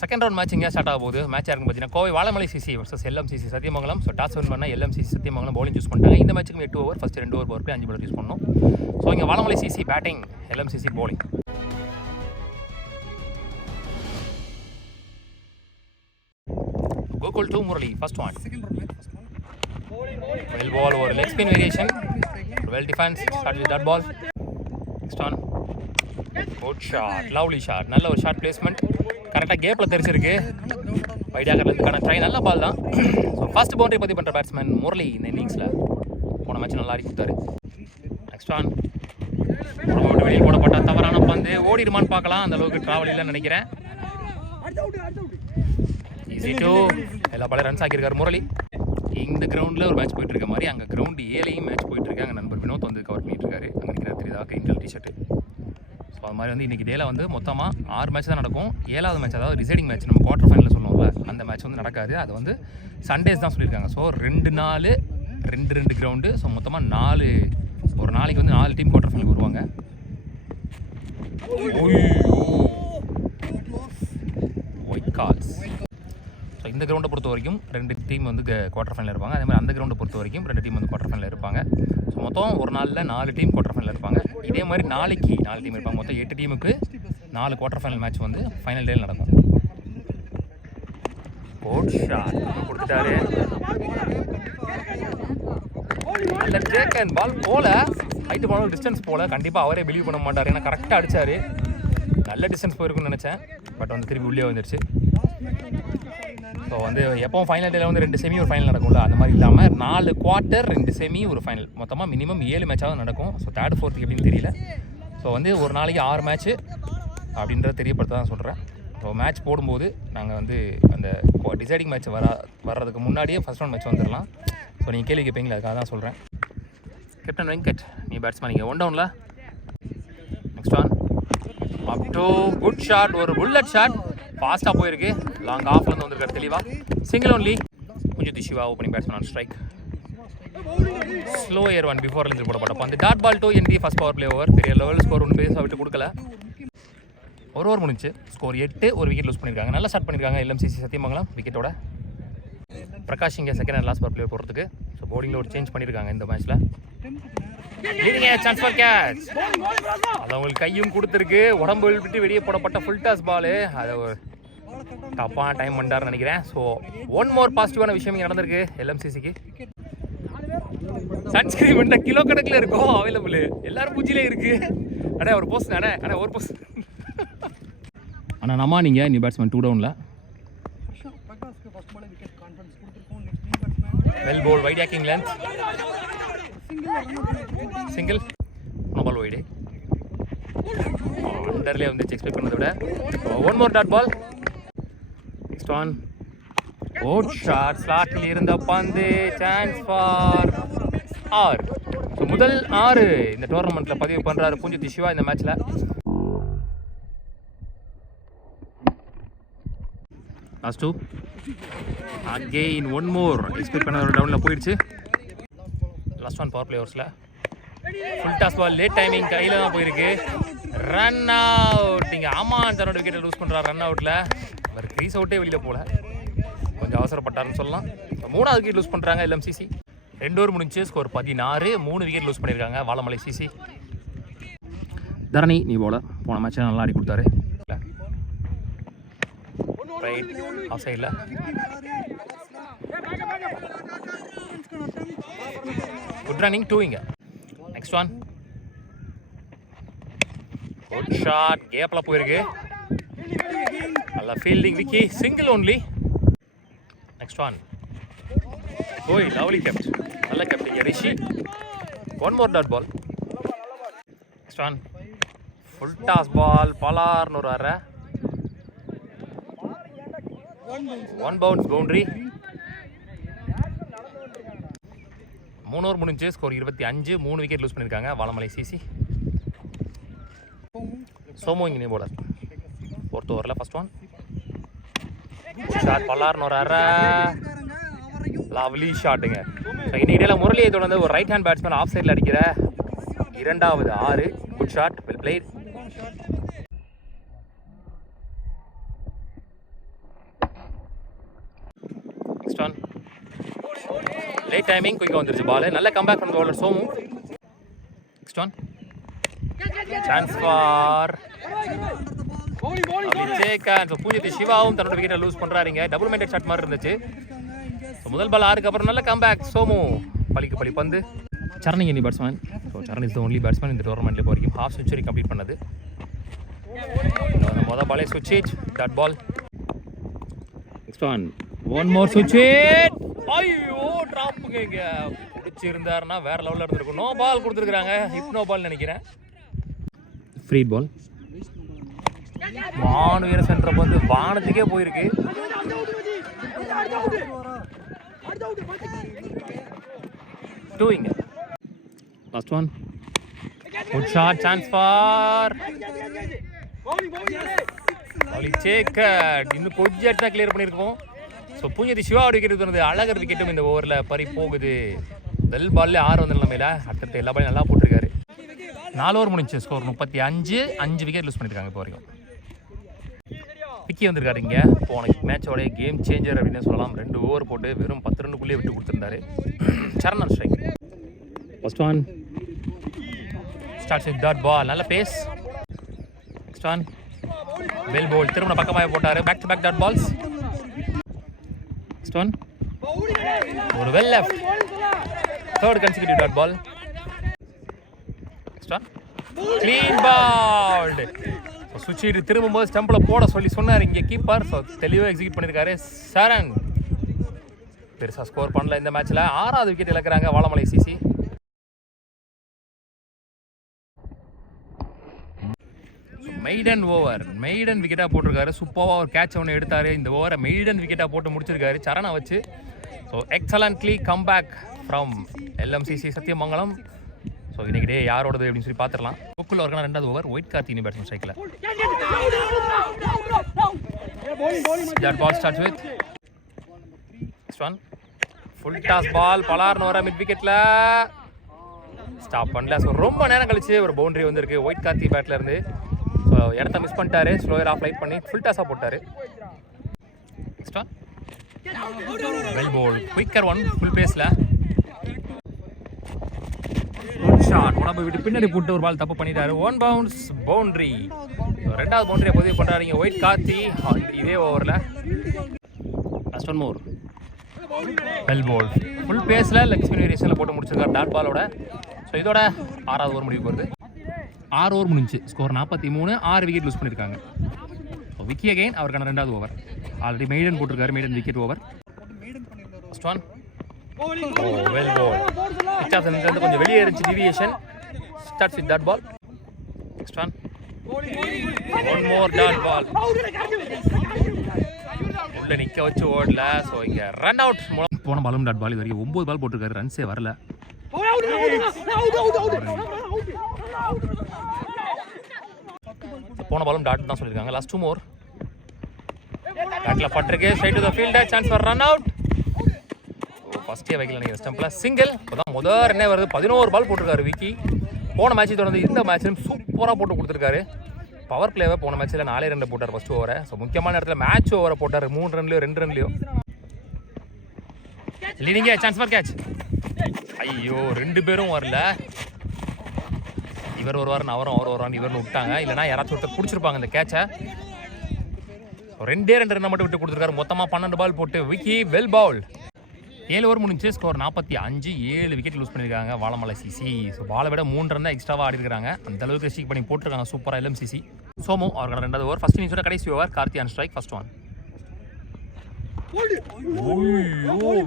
Second round match இங்கே start ஆக போகுது. மேட்ச் யாருன்னு பார்த்தீங்கன்னா Kovai Vazhamalai CC versus LMCC Sathyamangalam. So toss win பண்ணால் எல்எம்சிசி சத்தியமங்கலம் பவுலிங் சூஸ் பண்ணிட்டாங்க. இந்த மேட்ச்சுக்கு 8 over, first 2 over power play 5 ball use பண்ணணும். ஸோ இங்கே Vazhamalai CC batting, LMCC bowling. Gokul 2 Murali, first one. Well ball over leg spin variation. Well defense, start with that ball. Next one. Good shot, lovely shot. நல்ல ஒரு shot placement. கரெக்டாக கேப்பில் தெரிச்சிருக்கு. வைடாக்கிறதுக்கான try நல்ல பால் தான். So first boundary பற்றி பண்ணுற batsman Murali இந்த இன்னிங்ஸில் போன மேட்ச் நல்லா ஆடி கொடுத்தாரு. Next one. விட்டு வெளியில் போடப்பட்ட தவறான பந்து ஓடிடுமான்னு பார்க்கலாம். அந்த அளவுக்கு ட்ராவல் இல்லைன்னு நினைக்கிறேன். Easy two. எல்லா பாலையும் ரன்ஸ் ஆக்கியிருக்காரு முரளி. இந்த கிரவுண்டில் ஒரு மேட்ச் போயிட்டு இருக்க மாதிரி அங்கே கிரவுண்டு ஏலையும் மேட்ச் போயிட்டு இருக்கு. அங்கே நண்பர் வினோத் வந்து கவர் பண்ணிட்டு இருக்காரு. அங்கே நிற்கிற தெரியுதா கிரீன் கலர் டிஷர்ட்டு. ஸோ அது மாதிரி வந்து இன்றைக்கி டேல வந்து மொத்தமாக 6 மேட்ச் தான் நடக்கும். 7வது மேட்ச், அதாவது ரிசைடிங் மேட்ச், நம்ம குவார்டர் ஃபைனலில் சொல்லுவோம்ல, அந்த மேட்ச் வந்து நடக்காது. அது வந்து சண்டேஸ் தான் சொல்லியிருக்காங்க. ஸோ 2 நாள் 2 கிரவுண்டு. ஸோ மொத்தமாக 4, ஒரு நாளைக்கு வந்து 4 டீம் குவார்டர் ஃபைனல் வருவாங்க. White calls. ஸோ இந்த கிரவுண்டை பொறுத்த வரைக்கும் 2 டீம் வந்து குவார்டர் ஃபைனலில் இருப்பாங்க. அதே மாதிரி அந்த கிரவுண்டை பொறுத்த வரைக்கும் 2 டீம் வந்து குவார்டர் ஃபைனலில் இருப்பாங்க. ஸோ மொத்தம் ஒரு நாளில் 4 டீம் குவார்டர் ஃபைனலில் இருப்பாங்க. இதே மாதிரி நாளைக்கு 4 டீம் இருப்பாங்க. மொத்தம் 8 டீமுக்கு 4 குவார்டர் ஃபைனல் மேட்ச் வந்து ஃபைனல் டேயில் நடக்கும். குட் ஷாட் கொடுத்துட்டாரு. அந்த டேக் அண்ட் பால் போல ஹைட்டு போனாலும் டிஸ்டன்ஸ் போல கண்டிப்பாக அவரே பிலீவ் பண்ண மாட்டார். ஏன்னா கரெக்டாக அடித்தார். நல்ல டிஸ்டன்ஸ் போயிருக்குன்னு நினச்சேன். பட் வந்து திருப்பி உள்ளே வந்துடுச்சு. ஸோ வந்து எப்போவும் ஃபைனல் டேல வந்து 2 செமி ஒரு ஃபைனல் நடக்கும்ல, அந்த மாதிரி இல்லாமல் 4 குவார்ட்டர் 2 செமி ஒரு ஃபைனல், மொத்தமாக மினிமம் 7 மேட்சாவது நடக்கும். ஸோ 3rd 4th எப்படின்னு தெரியல. ஸோ வந்து ஒரு நாளைக்கு 6 மேட்ச்சு அப்படின்றத தெரியப்படுத்த தான் சொல்கிறேன். ஸோ மேட்ச் போடும்போது நாங்கள் வந்து அந்த டிசைடிங் மேட்ச் வர்றதுக்கு முன்னாடியே ஃபர்ஸ்ட் ரவுண்ட் மேட்ச் வந்துடலாம். ஸோ நீங்கள் கேள்வி கேட்பீங்களா, அதுக்காக தான் சொல்கிறேன். கேப்டன் வெங்கட், நீ பேட்ஸ்மேன், நீங்கள் 1 டவுனில். Next one. Up to good shot, ஒரு புல்லட் ஷாட், ஃபாஸ்ட்டாக போயிருக்கு. லாங் ஆஃப்லேருந்து வந்திருக்காரு தெளிவாக. Single only. புஞ்சுதி Siva opening batsman on strike. Slow air 1 பிஃபோர்லேருந்து போடப்பட்ட பந்து. Dot ball 2 ND first power play over. பெரிய லெவல் ஸ்கோர் ஒன்று பேச விட்டு கொடுக்கல. ஒரு ஓவர் முடிஞ்சு ஸ்கோர் 8, ஒரு விக்கெட் லூஸ் பண்ணியிருக்காங்க. நல்லா ஸ்டார்ட் பண்ணியிருக்காங்க எல்எம்சிசி சத்தியமங்கலம் விக்கெட்டோட. பிரகாஷ் இங்கே second and last power play போடுறதுக்கு. ஸோ போர்டிங்கில் ஒரு சேஞ்ச் பண்ணியிருக்காங்க இந்த மேட்ச்சில். Chance for catch. அது அவங்களுக்கு கையும் கொடுத்துருக்கு. உடம்பு விட்டு வெளியே போடப்பட்ட ஃபுல் டாஸ் பாலு. அதை ஒரு தப்பான டைம் பண்ணிட்டாருன்னு நினைக்கிறேன். ஸோ 1 மோர் பாசிட்டிவான விஷயம் இங்கே நடந்திருக்கு எல்எம்சிசிக்கு. சன்ஸ்கிரீன் பண்ண கிலோ கணக்கில் இருக்கும் அவைலபிள். எல்லாரும் பூஜிலே இருக்கு. அண்ணா ஒரு போஸ்ட், அண்ணா ஒரு போஸ்ட். அண்ணா நம்ம நீங்கள் நீ பேட்ஸ்மேன் 2 டவுனில். Well bowl wide attacking length. Single ball wide. அண்டர்லேயே வந்து எக்ஸ்பெக்ட் பண்ணதை விட 1 more dot ball. Next one. Good shot, ஸ்லாட்டில் இருந்த பந்து. Chance for 6. ஸோ முதல் 6 இந்த டோர்னமெண்ட்டில் பதிவு பண்ணுறாரு புஞ்சுதி சிவா இந்த மேட்ச்சில். லாஸ்ட் 2. அகெயின் 1 மோர். எக்ஸ்பெக்ட் பண்ண ஒரு டவுனில் போயிடுச்சு. லாஸ்ட் ஒன் பவர் பிளேயர்ஸில் full toss ball, late timing, கையில் தான் போயிருக்கு. Run out. நீங்கள் ஆமாம் தன்னோட விக்கெட்டை லூஸ் பண்ணுறாரு ரன் அவுட்டில். அவர் க்ரீஸ் அவுட்டே வெளியில் போகல, கொஞ்சம் அவசரப்பட்டாருன்னு சொல்லலாம். 3வது விக்கெட் லூஸ் பண்ணுறாங்க எல்எம்சிசி. 2 ஓவர் முடிஞ்சு ஸ்கோர் 16, 3 விக்கெட் லூஸ் பண்ணியிருக்காங்க வாழமலை சிசி. தரணி நீ போல போன மேட்ச்சில் நல்லா ஆடி கொடுத்தாரு. ரைட் ஆஃப் சைடில். குட் ரன்னிங் 2 இங்கே. Next one. குட் ஷாட், கேப்பில் போயிருக்கு. நல்ல fielding Vicky. Single only. Next one. ஓய் லவ்லி கேப்ட், நல்ல keeping Rishi. 1 more dot ball. Next one. Full toss ball, பலார்னு ஒரு அரை. 1 பவுன்ஸ் பவுண்டரி. 3 ஓவர் முடிஞ்சு ஸ்கோர் 25, 3 விக்கெட் லூஸ் பண்ணியிருக்காங்க வாழமலை சிசி. சோமோ இங்கே போலர் 4th ஓவரில் ஃபர்ஸ்ட் ஒன். ஷாட், பல்லார்னு ஒரு அரை. லவ்லி ஷாட்டுங்க. ஸோ இன்னைக்கு முரளியை தொடர்ந்து ஒரு ரைட் ஹேண்ட் பேட்ஸ்மேன் ஆஃப் சைடில் அடிக்கிற 2வது 6. Good shot, well played. Next one late timing குயிக்காக வந்துருச்சு பால். நல்ல கம்பேக் பண்ண bowler Somu. Next one chance for பூஜ்யத்தை சிவாவும் தன்னோட விக்கெட்டை லூஸ் பண்ணுறாருங்க. டபுள் மைண்டட் ஷாட் மாதிரி இருந்துச்சு. முதல் பால் 6க்கு அப்புறம் நல்ல கம்பேக் சோமு. பலிக்கு பலி பந்து. சரண் இனி batsman. So Charan is the only batsman இந்த டோர்னமெண்ட்டில் இப்போ வரைக்கும் ஹாஃப் செஞ்சுரி கம்ப்ளீட் பண்ணது. மொதல் பாலே சுவிட்ச் it dot ball. Next one one more சுவிட்ச் இட். ஐயோ ட்ராப்புங்க. பிடிச்சிருந்தாருன்னா வேற லெவலில் இருந்திருக்கும். நோ பால் கொடுத்துருக்குறாங்க. ஹிப்னோ பால் நினைக்கிறேன். ஃப்ரீ பால். வானுயர சென்ற பந்து வானத்துக்கே போயிருக்கு. Doing last one good shot chance for இன்னும் கொஞ்சம் தான் கிளியர் பண்ணியிருக்கோம். ஸோ பூஞ்சதி சிவா விக்கெட் தோணுது. அழகர் விக்கெட்டும் இந்த ஓவரில் பறி போகுது. வெல் பால்ல 6 வந்து நிலைமையில அடுத்தடுத்த எல்லா பாலையும் நல்லா போட்டிருக்காரு. 4 ஓவர் முடிஞ்சு. ஸ்கோர் 35. 5 விக்கெட் லூஸ் பண்ணியிருக்காங்க இப்போ வரைக்கும். விக்கி வந்திருக்காரு இங்கே. போன மேட்சோடைய கேம் சேஞ்சர் அப்படின்னு சொல்லலாம். 2 ஓவர் போட்டு வெறும் 10 ரன்னுக்குள்ளேயே விட்டு கொடுத்துருந்தாரு. Charan strike. First one starts with dot ball. நல்ல pace. Next one well bowl. திரும்ப பக்கமாக போட்டார். Back to back dot balls. Next one ஒரு well left. Third consecutive dot ball. Next one clean bowled. சுவிட்ச் திரும்பும்போது ஸ்டம்பில் போட சொல்லி சொன்னார் இங்கே கீப்பர். ஸோ தெளிவாக எக்ஸிக்யூட் பண்ணியிருக்காரு சரண். பெருசாக ஸ்கோர் பண்ணல இந்த மேட்ச்சில். 6வது விக்கெட் இழக்கிறாங்க Vazhamalai CC. Maiden over. Maiden விக்கெட்டாக போட்டிருக்காரு. சூப்பராக ஒரு கேட்ச் ஒன்று எடுத்தார். இந்த ஓவரை மெய்டன் விக்கெட்டாக போட்டு முடிச்சிருக்காரு சரணை வச்சு. So excellently comeback from LMCC Sathyamangalam. So இன்னைக்கு டே யாரோடது அப்படின்னு சொல்லி பார்த்துடலாம். புக்கில் ஒர்க்கான 2வது ஓவர் ஒயிட் கார்த்தி பேட்ஸ்மேன் ஸ்ட்ரைக்கில். That ball starts with next one full toss ball. பலார்னு வர மிட் விக்கெட்டில் ஸ்டாப் பண்ணல. ஸோ ரொம்ப நேரம் கழிச்சு ஒரு பவுண்டரி வந்திருக்கு ஒயிட் கார்த்தி பேட்டில் இருந்து. ஸோ இடத்த மிஸ் பண்ணிட்டாரு. ஸ்லோயர் ஆஃப் லைட் பண்ணி ஃபுல் டாஸாக போட்டார். நெக்ஸ்ட் ஒன் வெல் போல். குயிக்கர் ஒன் ஃபுல் பேஸில் ஷாட். உடம்பு விட்டு பின்னாடி போட்டு ஒரு பால் தப்பு பண்ணிட்டாரு. 1 பவுன்ஸ் பவுண்டரி. 2வது பவுண்டரியை பதிவு பண்ணுறாருங்க ஒயிட் கார்த்தி இதே ஓவரில். லாஸ்ட் ஒன் மோர் வெல் போல். ஃபுல் பேஸில் லெக் ஸ்பின் வேரியேஷனில் போட்டு முடிச்சிருக்காரு டாட் பாலோட. ஸோ இதோட 6வது ஓவர் முடிவு வருது. 6 ஓவர் முடிஞ்சு. ஸ்கோர் 43. 6 விக்கெட் லூஸ் பண்ணியிருக்காங்க. ஸோ விக்கி அகைன் அவருக்கான 2வது ஓவர். ஆல்ரெடி மெய்டன் போட்டிருக்காரு. Maiden wicket over. First one well ball. Pitch off the கொஞ்சம் வெளியே இருந்துச்சு deviation. Starts with dot ball. Next one one more dot ball. உள்ள நிற்க வச்சு ஓடல. ஸோ இங்கே ரன் அவுட் மூலம் போன பாலும் டாட் பால். இது வரைக்கும் 9 பால் போட்டிருக்காரு. ரன்ஸே வரல. போன பாலும் டாட் தான் சொல்லியிருக்காங்க. லாஸ்ட் 2 மோர் டாட்ல பட்டிருக்கு. Straight to the fielder. Chance for run out. ஃபர்ஸ்டே வைக்கல நினைக்கிறேன். ஸ்டம்பில் சிங்கிள். இப்போதான் முதல் ரன்னே வருது. 11 பால் போட்டிருக்காரு விக்கி. போன மேட்சை தொடர்ந்து இந்த மேட்சிலும் சூப்பராக போட்டு கொடுத்துருக்காரு. பவர் பிளேவை போன மேட்ச்சில் 4 ரன் போட்டார் ஃபர்ஸ்ட் ஓவரை. ஸோ முக்கியமான இடத்துல மேட்ச் ஓவரை போட்டார். 3 ரன்லையோ 2 ரன்லையோ. லீடிங்கே சான்ஸ் ஃபார் கேட்ச். ஐயோ 2 பேரும் வரல. இவர் வருவார்னு அவரும் அவர் வருவார்னு இவர்னு விட்டாங்க. இல்லைனா யாராச்சும் ஒருத்தர் பிடிச்சிருப்பாங்க இந்த கேட்சை. 2 ரன் மட்டும் விட்டு கொடுத்துருக்காரு. மொத்தமாக 12 பால் போட்டு விக்கி வெல் பவுல். 7 ஓவர் முடிஞ்சு. ஸ்கோர் 45. 7 விக்கெட் லூஸ் பண்ணியிருக்காங்க வாழமலை சிசி. ஸோ பாலை விட 3 ரன் தான் எக்ஸ்ட்ராவாக ஆடி இருக்காங்க. அந்த அளவுக்கு ரெஸ்ட்ரிக்ட் பண்ணி போட்டிருக்காங்க சூப்பராக LMCC. சோமு அவர்களோட 2வது ஓவர். ஃபர்ஸ்ட் இன்னிங்ஸோட கடைசி over. Karthi on strike. First one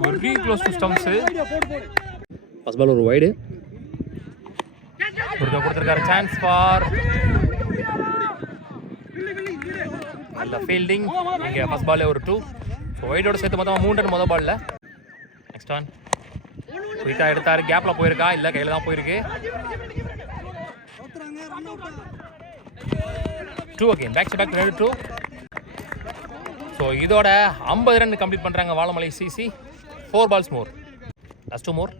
very close to stumps. First ball ஒரு வைடு கொடுத்துருக்காரு. சான்ஸ் ஃபார் நல்ல ஃபீல்டிங். இங்கே ஃபர்ஸ்ட் பாலே ஒரு 2. ஸோ வைடோட சேர்த்து மொத்தமாக 3 ரன் முதல் பாலில். நெக்ஸ்ட் ஒன் குயிக்காக எடுத்தார். கேப்பில் போயிருக்கா இல்லை கையில் தான் போயிருக்கு. 2 again back to back 2. So இதோட 50 ரன் கம்ப்ளீட் பண்ணுறாங்க வாழமலை சிசி. 4 balls more. Last 2 more.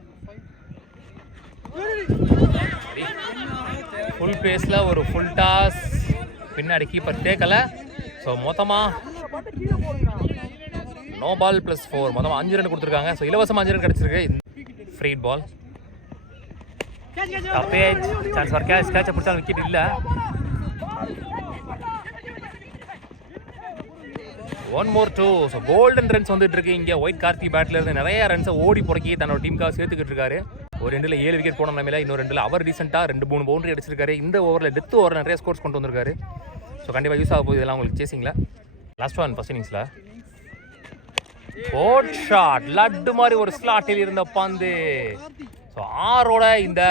Full பேஸில் ஒரு ஃபுல் டாஸ். பின்னாடி கீப்பர் தேக்கலை. ஸோ மொத்தமாக நோ பால் +4 மொத்தம் 5 ரன் கொடுத்துருக்காங்க. ஸோ இலவசமாக 5 ரன் கிடச்சிருக்கு. Free ball chance for catch பிடிச்சாலும் விக்கெட் இல்லை. 1 more 2. ஸோ கோல்டன் ரன்ஸ் வந்துட்டு இருக்கு இங்கே. ஒயிட் கார்த்தி பேட்டில் இருந்து நிறைய ரன்ஸை ஓடி புறக்கி தன்னோட டீமுக்காக சேர்த்துக்கிட்டு இருக்காரு. ஒரு 2ல் 7 விக்கெட் போன நிலைமையில இன்னொரு 2ல் அவர் ரீசெண்டாக 2-3 பவுண்டரி அடிச்சிருக்காரு. இந்த ஓவரில் டெத் ஓவர் நிறைய ஸ்கோர்ஸ் கொண்டு வந்திருக்காரு. ஸோ கண்டிப்பாக யூஸ் ஆக போகுது இதெல்லாம் உங்களுக்கு சேசிங்கில். லாஸ்ட் ஒன் ஃபர்ஸ்ட் இன்னிங்ஸில் கோட் ஷாட் லட்டு மாதிரி ஒரு ஸ்லாட்டில் இருந்த பந்து. ஸோ 6ஓட இந்த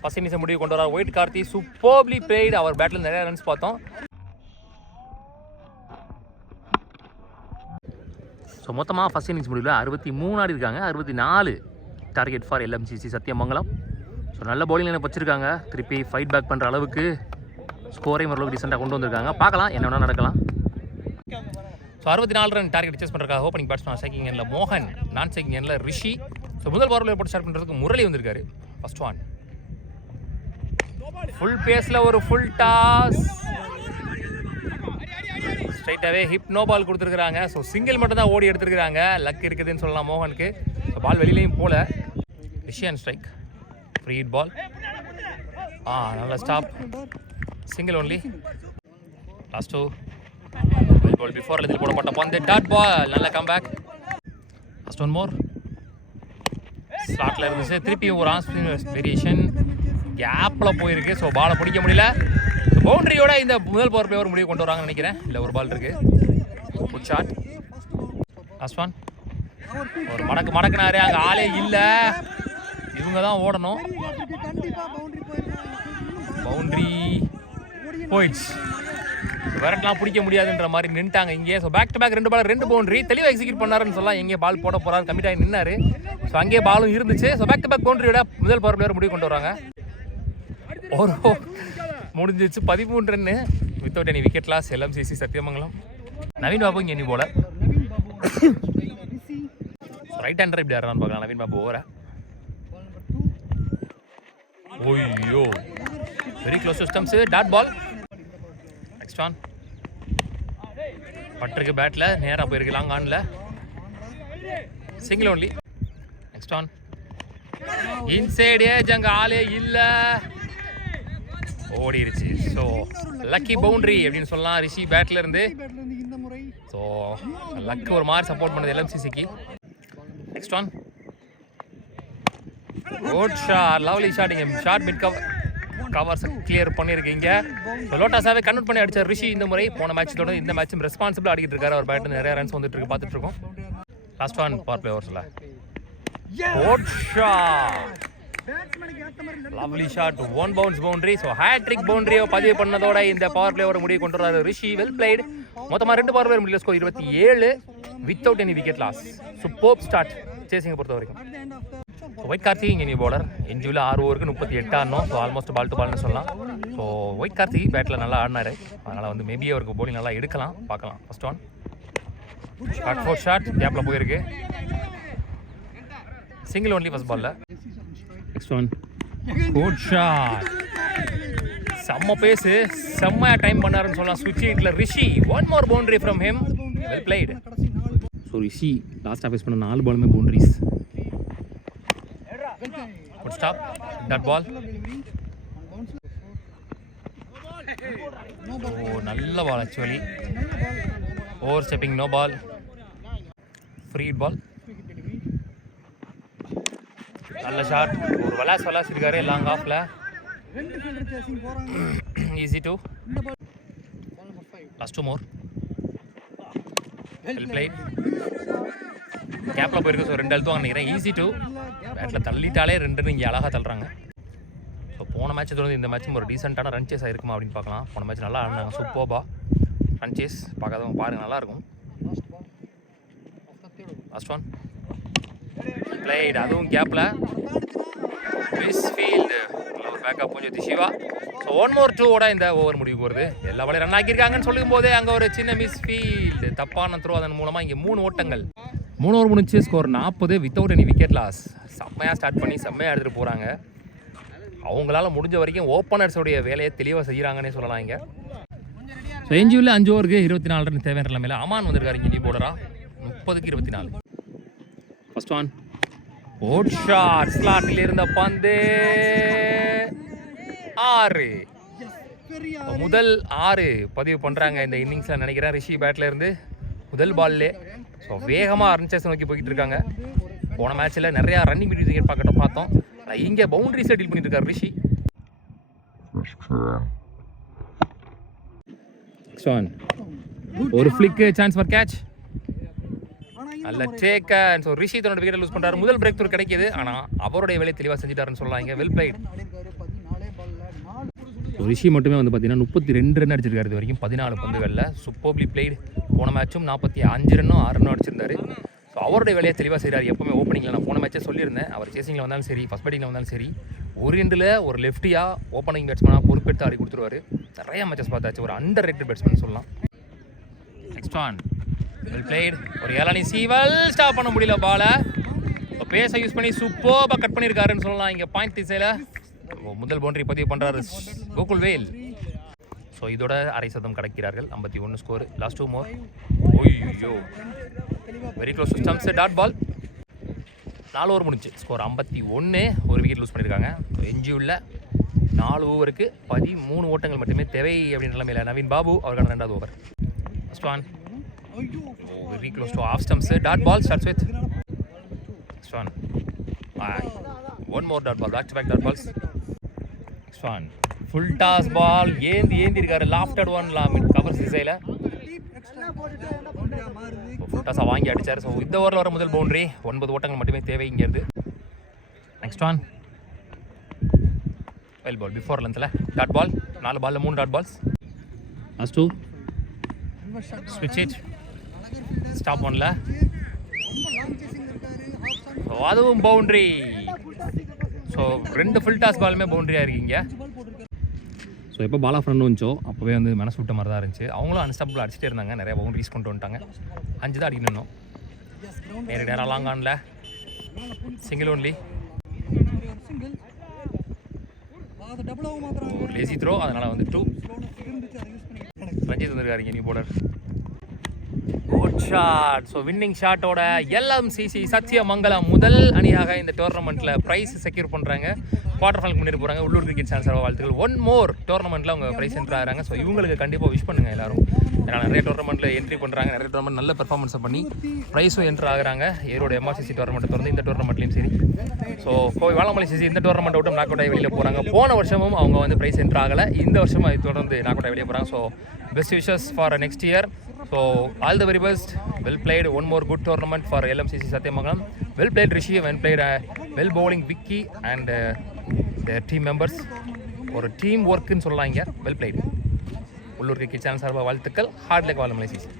ஃபர்ஸ்ட் இன்னிங்ஸை முடிவு கொண்டு வரார் ஒயிட் கார்த்தி. Superbly plate. அவர் பேட்டில் நிறைய ரன்ஸ் பார்த்தோம். ஸோ மொத்தமாக ஃபர்ஸ்ட் இன்னிங்ஸ் முடிவில் 63 ஆடி இருக்காங்க. 64 டார்கெட் ஃபார் எல்எம்சிசி சத்தியமங்கலம். ஸோ நல்ல பவுலிங் லைனப் வச்சிருக்காங்க. திருப்பி ஃபைட் பேக் பண்ணுற அளவுக்கு ஸ்கோரையும் ஓரளவுக்கு டீசெண்டாக கொண்டு வந்திருக்காங்க. பார்க்கலாம் என்ன வேணால் நடக்கலாம். ஸோ 64 ரன் டார்கெட் சேஸ் பண்ணுறதுக்காக ஓப்பனிங் பேட்ஸ்மேன் செகண்ட் எண்ணில் மோகன், நான் செகண்ட் எண்ணில் ரிஷி. ஸோ முதல் ஓவரில் போட்டு ஸ்டார்ட் பண்ணுறதுக்கு முரளி வந்திருக்காரு. ஃபர்ஸ்ட் ஒன் ஃபுல் பேஸில் ஒரு ஃபுல் டாஸ். ஸ்ட்ரைட்டாகவே ஹிப் நோ பால் கொடுத்துருக்குறாங்க. ஸோ சிங்கிள் மட்டும் தான் ஓடி எடுத்துருக்குறாங்க. லக் இருக்குதுன்னு சொல்லலாம் மோகனுக்கு. ஸோ பால் வெளியிலையும் போல. ரிஷியன் ஸ்ட்ரைக் ஃப்ரீ பால். நல்ல ஸ்டாப். Single only. லாஸ்ட் 2 பால் பிஃபோர் இதில் போடப்பட்ட பந்து டாட் பால். நல்ல கம்பேக். லாஸ்ட் 1 மோர். ஸ்லாட்டில் இருந்துச்சு. திருப்பியும் ஒரு ஆன் வேரியேஷன் கேப்பில் போயிருக்கு. ஸோ பாலை பிடிக்க முடியல. பவுண்டரியோட இந்த முதல் பவர் பிளே ஒரு முடிவு கொண்டு வராங்கன்னு நினைக்கிறேன். இல்லை ஒரு பால் இருக்கு. Good shot. லாஸ்ட் ஒன் ஒரு மடக்குனாரு. அங்கே ஆளே இல்லை. இவங்க தான் ஓடணும். பவுண்டரி போயிடுச்சு. விரட்டெலாம் பிடிக்க முடியாதுன்ற மாதிரி நின்ட்டாங்க இங்கே. So back to back 2 ball 2 boundary தெளிவாக எக்ஸிக்யூட் பண்ணாருன்னு சொல்லலாம். எங்கே பால் போட போறாரு கம்மிட்டாக நின்னாரு. ஸோ அங்கேயே பாலும் இருந்துச்சு. ஸோ பேக் டு பேக் பவுண்டரியோட முதல் பவர் பிளேயர் முடிவு கொண்டு வராங்க. ஒரு முடிஞ்சிச்சு 13 ரன்னு without any wicket loss. LMCC Sathyamangalam. Naveen Babu இங்கே நீ போல ரைட் ஹேண்டர் இப்படி ஆடுறான்னு பார்க்கலாம். நவீன் பாபு ஓவர. ஓய்யோ very close to stumps. Dot ball. Next one பட்டிருக்கு பேட்டில் நேராக போயிருக்கு. லாங் ஆனில் single only. Next one inside edge. அங்கே ஆளே இல்லை. ஓடிருச்சு. ஸோ லக்கி பவுண்டரி அப்படின்னு சொல்லலாம் ரிஷி பேட்டில் இருந்து. ஸோ லக்கு ஒரு மாதிரி சப்போர்ட் பண்ணுது எல்எம்சிசிக்கு. Next one good shot. Lovely shot. இங்கே ஷார்ட் மிட் கவர்ஸ் கிளியர் பண்ணியிருக்கீங்க. லோட்டாஸாவே கன்வெர்ட் பண்ணி அடிச்சார் ரிஷி இந்த முறை. போன மேட்சோட இந்த மேட்சும் ரெஸ்பான்சிபிளாக ஆடிக்கிட்டு இருக்காரு. அவர் பேட்டு நிறைய ரன்ஸ் வந்துட்டு இருக்கு பார்த்துட்டு இருக்கோம். லாஸ்ட் ஒன் பவர் பிளே ஓவர்ஸில் good shot. Lovely shot. 1 bounce boundary. So hattrick பவுண்டரியை பதிவு பண்ணதோட இந்த பவர் பிளேயோட முடிவு கொண்டு வராரு ரிஷி. Well played. மொத்தமாக 2 பவர் பிளேயர் முடியல. Score 27 without any wicket loss. Super start சேசிங்கை பொறுத்த வரைக்கும். ஒயிட் கார்த்தி இங்கே நீ பவுலர். இன்ஜுவில் 6 ஓவருக்கு 38 ஆடணும். ஸோ ஆல்மோஸ்ட் பால் டு பால்னு சொல்லலாம். ஸோ ஒயிட் கார்த்தி பேட்டில் நல்லா ஆடினாரு. அதனால் வந்து மேபி அவருக்கு போலிங் நல்லா எடுக்கலாம். பார்க்கலாம். ஃபர்ஸ்ட் ஒன் ஷார்ட் 4 ஷாட் கேப்பில் போயிருக்கு. சிங்கிள் ஒன்லி ஃபர்ஸ்ட் பாலில். Next one good shot. செம்ம பேஸு. செம்மையாக டைம் பண்ணாருன்னு சொல்லலாம். ஸ்விட்ச் ஹிட்டில் Rishi. 1 more boundary from him. Well played. So Rishi லாஸ்ட்டாக ஃபேஸ் பண்ண 4 பாலுமே boundaries. Good stop. Dot ball. ஓ நல்ல ball actually. Overstepping no ball. Free ball. நல்ல ஷாட். ஒரு வலாஸ் இருக்காரு லாங் ஆஃப்ல. Easy two. Last 2 more. Well played. கேப்பில் போயிருக்கு. ஸோ 2 அழுத்துவாங்க நினைக்கிறேன். Easy two. பேட்டில் தள்ளிட்டாலே 2 இங்கே அழகாக தள்ளுறாங்க. ஸோ போன மேட்ச் தொடர்ந்து இந்த மேட்சும் ஒரு டீசெண்டான ரன் சேஸ் ஆயிருக்குமா அப்படின்னு பார்க்கலாம். போன மேட்ச் நல்லா ஆடினாங்க. சூப்பர்பா ரன் சேஸ். பார்க்காதவங்க பாருங்கள் நல்லாயிருக்கும். Last one played. அதுவும் கேப்பில் மிஸ்ஃபீல்டு. ஒரு பேக்கப் கொஞ்சம் சிவா. ஸோ 1 more 2 ஓட இந்த ஓவர் முடிவுக்கு வருது. எல்லா பாலையும் ரன் ஆக்கியிருக்காங்கன்னு சொல்லும் போதே அங்கே ஒரு சின்ன மிஸ்ஃபீல்டு தப்பான த்ரோ. அதன் மூலமாக இங்கே 3 ஓட்டங்கள். 3 ஓவர் முடிஞ்சு. Score 40 without any wicket loss. செம்மையாக ஸ்டார்ட் பண்ணி செம்மையாக எடுத்துகிட்டு போகிறாங்க. அவங்களால முடிஞ்ச வரைக்கும் ஓப்பனர்ஸோடைய வேலையை தெளிவாக செய்கிறாங்கன்னே சொல்லலாம். இங்கே ஸோ என்ஜியூவில் 5 ஓவருக்கு 24 ரன் தேவையான நிலைமையில் அமான் வந்திருக்காரு இங்கே நீ போடுறா. 30-24. ஃபர்ஸ்ட் ஒன் ஓட் ஷாட், ஸ்லாட்டில் இருந்த பந்து 6. முதல் 6 பதிவு பண்ணுறாங்க இந்த இன்னிங்ஸில் நினைக்கிறேன் ரிஷி பேட்டில் இருந்து முதல் பால்லே. ஸோ வேகமாக ரன்சேஸ் நோக்கி போய்கிட்டு இருக்காங்க. போன மேட்ச்சில் நிறையா ரன்னிங் விக்கெட் பார்த்தோம். ஆனால் இங்கே பவுண்டரிஸை டீல் பண்ணிட்டு இருக்காரு ரிஷி. ஒரு ஃபிளிக், சான்ஸ் ஃபார் கேட்ச், நல்ல டேக்கன். ஸோ ரிஷி தன்னோட விக்கெட் லூஸ் பண்ணுறாரு. முதல் பிரேக் த்ரூ கிடைக்கிது, ஆனால் அவருடைய வேலையை தெளிவாக செஞ்சுட்டாருன்னு சொல்லலாம். இங்கே வெல் பிளேட். ரிஷி மட்டுமே வந்து பார்த்தீங்கன்னா 32 ரன் அடிச்சிருக்காரு இது வரைக்கும் 14 பந்துகளில். Superbly played. போன மேட்சும் 45 ரன்னும் 6 ரன்னும் அடிச்சிருந்தாரு. ஸோ அவருடைய வேலையை தெளிவாக செய்கிறார். எப்பவுமே ஓப்பனிங்கில் நான் போன மேட்சே சொல்லியிருந்தேன், அவர் சேசிங்கில் வந்தாலும் சரி, ஃபஸ்ட் பேட்டிங்கில் வந்தாலும் சரி, ஒரு எண்டில் ஒரு லெஃப்டியாக ஓப்பனிங் பேட்ஸ்மேனாக பொறுப்பெடுத்து ஆடி கொடுத்துருவாரு. நிறையா மேட்சஸ் பார்த்தாச்சு. ஒரு அண்டர் ரேட்டட் பேட்ஸ்மேன் சொல்லலாம். Next one well plate. ஒரு ஏலானி சீவல் ஸ்டாப் பண்ண முடியல பாலை. பேஸை யூஸ் பண்ணி சூப்பராக கட் பண்ணியிருக்காருன்னு சொல்லலாம். இங்கே பாயிண்ட் திசையில் முதல் பவுண்டரி பதிவு பண்ணுறாரு கோகுல் வேல். ஸோ இதோட அரை சதம் கடக்கிறார்கள். 51 ஸ்கோர். Last 2 more. ஓய்யோ, very close to stumps. Dot ball. 4 over முடிஞ்சு. ஸ்கோர் 51. ஒரு விக்கெட் லூஸ் பண்ணியிருக்காங்க. எஞ்சி உள்ள 4 ஓவருக்கு 13 ஓட்டங்கள் மட்டுமே தேவை அப்படின்ற நிலைமையில் நவீன் பாபு அவருக்கான 2வது over. First one very close to off stumps. Dot ball starts with next one. One more dot ball, back to back dot balls. Next one full toss ball. ஏந்தி இருக்காரு. லாஃப்டட் ஒன் கவர்ஸ் திசையில் full டாஸாக வாங்கி அடிச்சார். So இந்த ஓவரில் வர முதல் boundary. 9 ஓட்டங்கள் மட்டுமே தேவை இங்கேருந்து. Next one well ball before லென்த்தில் டாட் பால். 4 பாலில் 3 டாட் பால்ஸ். லாஸ்ட் 2 ஸ்விட்ச் இட். ஸ்டாப் ஒன்ல அதுவும் பவுண்டரி. ஸோ 2 ஃபுல் டாஸ் பாலுமே பவுண்டரியாக இருக்கீங்க. ஸோ எப்போ பால் ஆஃப் ரன் வந்துச்சோ அப்போவே வந்து மனசு விட்ட மாதிரி தான் இருந்துச்சு. அவங்களும் அன்ஸ்டாப்பில் அடிச்சுட்டே இருந்தாங்க. நிறைய பவுண்டரிஸ் கொண்டு வந்துட்டாங்க. 5 தான் அடிக்கணும். நேராக லாங் ஆனில் சிங்கிள் ஒன்லி. லேசி த்ரோ, அதனால் வந்து 2. ரஞ்சித் வந்துருக்காருங்க new bowler. Good shot. So winning ஷாட்டோட எல்எம்சிசி சத்தியமங்கலம் முதல் அணியாக இந்த டோர்னமெண்ட்டில் ப்ரைஸ் செக்யூர் பண்ணுறாங்க. குவார்டர் ஃபைனலுக்கு முன்னேறி போகிறாங்க. உள்ளூர் கிரிக்கெட் சேனல் சார்பாக வாழ்த்துக்கள். 1 மோர் டோர்னமெண்ட்டில் அவங்க ப்ரைஸ் என்ட்ரு ஆகிறாங்க. ஸோ இவங்களுக்கு கண்டிப்பாக விஷ் பண்ணுங்கள் எல்லாரும். ஏன்னா நிறைய டோர்னமெண்ட்டில் என்ட்ரி பண்ணுறாங்க. நிறைய டோர்னமெண்ட் நல்ல பெர்ஃபார்மன்ஸை பண்ணி ப்ரைஸும் என்ட்ரு ஆகிறாங்க. ஈரோடு எம்ஆர்சிசி டோர்னமெண்ட்டை தொடர்ந்து இந்த டோர்னமெண்ட்லையும் சரி. ஸோ கோவை வேளாமலை சிசி இந்த டோர்னமெண்ட் விட்டு நாக் அவுட் ஆகி வெளியில் போகிறாங்க. போன வருஷமும் அவங்க வந்து ப்ரைஸ் என்ட்ரு ஆகலை. இந்த வருஷமும் அது தொடர்ந்து நாக் அவுட் ஆகி வெளியே போகிறாங்க. So best wishes for next year. So all the very best. Well played. One more good tournament for LMCC Satyamangalam. Well played Rishi. Well played well bowling Vicky and their team members. ஒரு team ஒர்க்குன்னு சொல்லலாம் இங்கே. Well played. உள்ளூர் cricket channel சார்பாக வாழ்த்துக்கள். Hard luck Vazhamalai CC.